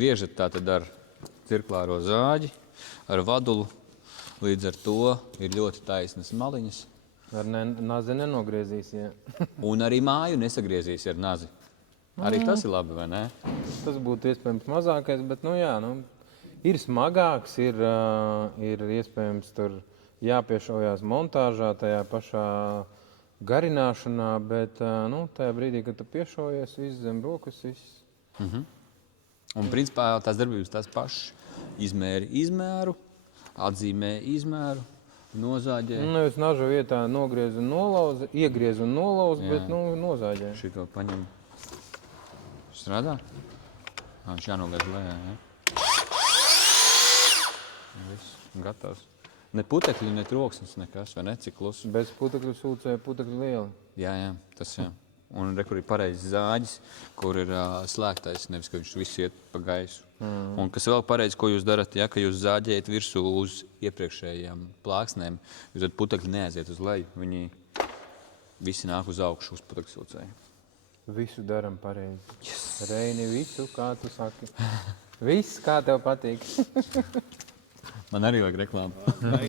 Griežat tātad ar cirkulāro zāģi, ar vadulu, līdz ar to ir ļoti taisnas maliņas. Ar nazi nenogriezīs, ja. Un arī māju nesagriezīs ar nazi. Arī tas ir labi, vai ne? Tas būtu iespējams mazākais, bet, ir smagāks, ir iespējams tur jāpiešaujās montāžā, tajā pašā garināšanā, bet, tajā brīdī, kad tu piešaujies, viss zem rokas, viss. Un, principā, tās darbības tās pašas. Izmēri izmēru, atzīmē izmēru, nozāģē. Nevis naža vietā nogriez un nolauza, iegriez un nolauza, bet, nozāģē. Šito paņem. Strādā? Viņš jānogāž lejā, ja? Viss, gatavs. Ne putekļi, ne troksnis, nekas, vai ne? Cik klusi. Bez putekļu sūcē putekļu lieli. Jā, tas jā. Un re, kur ir pareizs zāģis, kur ir slēgtais, nevis, ka viņš viss iet pa gaisu. Un kas vēl pareizi, ko jūs darat, ja, ka jūs zāģējat virsū uz iepriekšējām plāksnēm, jūs tad putekļi neaiziet uz leju, viņi visi nāk uz augšu uz putekļu sūcēju. Visu daram pareizi. Yes. Reini, visu, kā tu saki. Viss, kā tev patīk. Man arī vajag reklāmu.